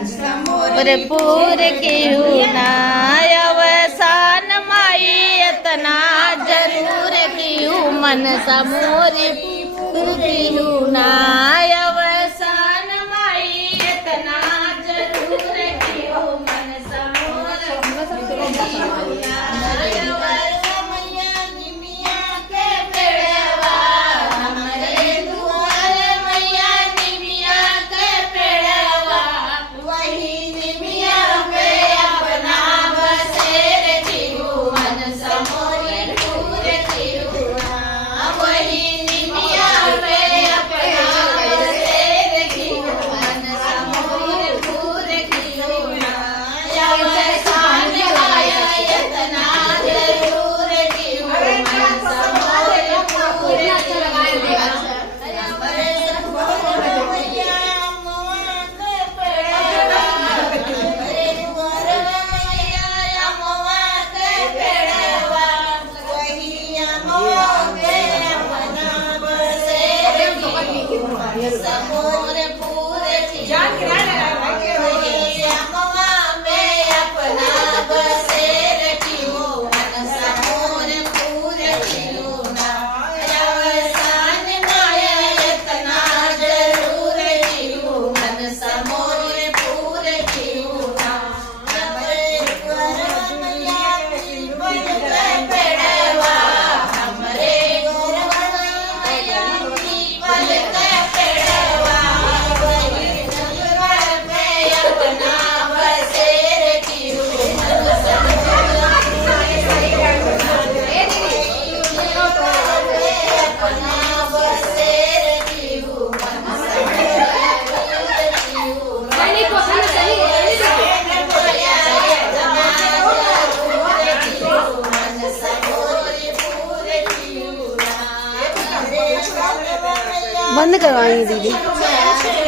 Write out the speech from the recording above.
और पूर क्यों ना अवसान माई इतना जरूर क्यों मन समोर क्यों ना अवसान माई इतना जरूर क्यों मन समोर क्यों ना बंद करवाएंगे दीदी।